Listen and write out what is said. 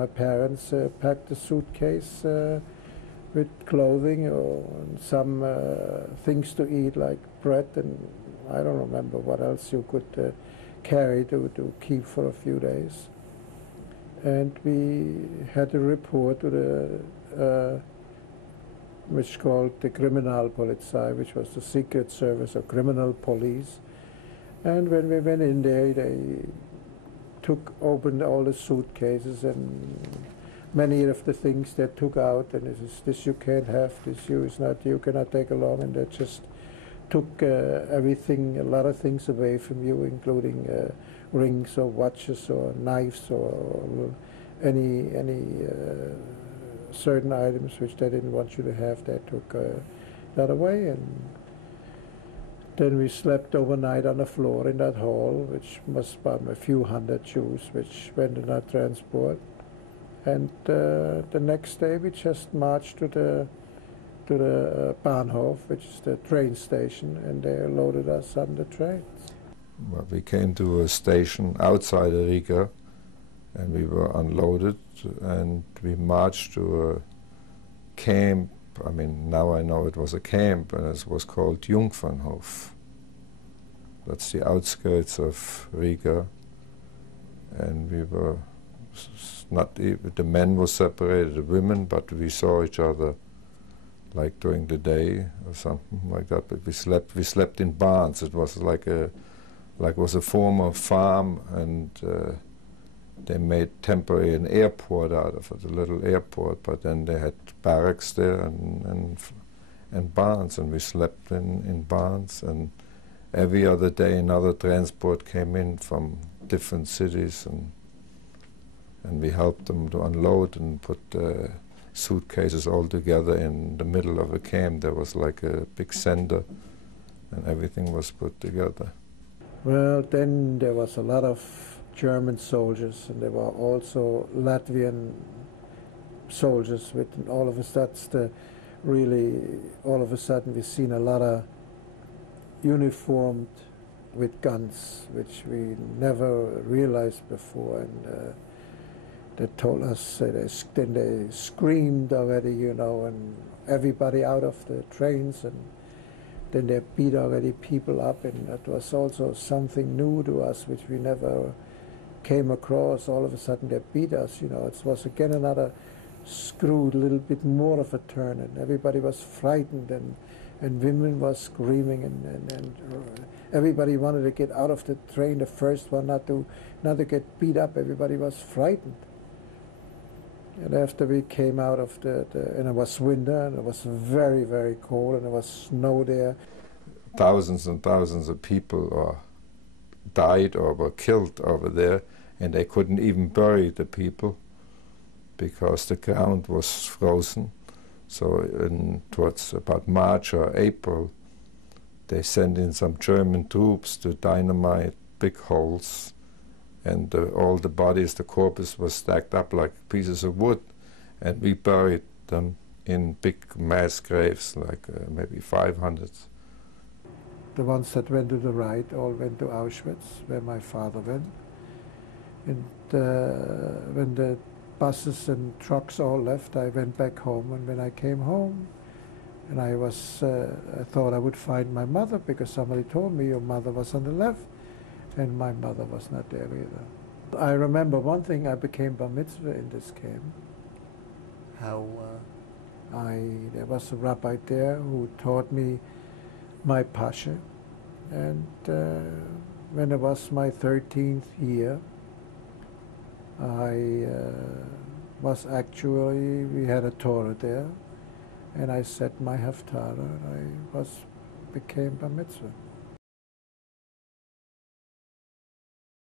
my parents packed a suitcase with clothing or some things to eat like bread, and I don't remember what else you could carry to keep for a few days. And we had a report to the which called the Kriminalpolizei, which was the secret service or criminal police. And when we went in there, they opened all the suitcases, and many of the things they took out, and this you can't have, this you cannot take along, and they just took everything, a lot of things away from you, including rings or watches or knives or any certain items which they didn't want you to have. They took that away, and then we slept overnight on the floor in that hall, which must have been a few hundred Jews which went in that transport. And the next day we just marched to the Bahnhof, which is the train station, and they loaded us on the trains. Well, we came to a station outside of Riga, and we were unloaded, and we marched to a camp. I mean, now I know it was a camp, and it was called Jungfernhof. That's the outskirts of Riga, and we were not even, the men were separated, the women, but we saw each other like during the day or something like that. But we slept in barns. It was like a former farm, and they made temporary an airport out of it, a little airport. But then they had barracks there and barns, and we slept in barns. And every other day another transport came in from different cities, and we helped them to unload and put suitcases all together in the middle of a camp. There was like a big center, and everything was put together. Well, then there was a lot of German soldiers, and there were also Latvian soldiers. With all of us, all of a sudden we've seen a lot of uniformed with guns, which we never realized before. And they told us, then they screamed already, you know, and everybody out of the trains, and then they beat already people up, and that was also something new to us, which we never came across. All of a sudden they beat us, you know. It was again another screwed, a little bit more of a turn, and everybody was frightened, and women was screaming, and everybody wanted to get out of the train, the first one, not to get beat up. Everybody was frightened. And after we came out of and it was winter, and it was very, very cold, and there was snow there. Thousands and thousands of people died or were killed over there, and they couldn't even bury the people because the ground was frozen. So towards about March or April, they sent in some German troops to dynamite big holes, and all the bodies, the corpses, were stacked up like pieces of wood, and we buried them in big mass graves, like maybe 500. The ones that went to the right all went to Auschwitz, where my father went. And when the buses and trucks all left, I went back home, and when I came home, and I thought I would find my mother, because somebody told me your mother was on the left, and my mother was not there either. I remember one thing, I became bar mitzvah in this camp. How? There was a rabbi there who taught me my pasha, and when it was my 13th year, we had a Torah there, and I said my haftarah, and I became bar mitzvah.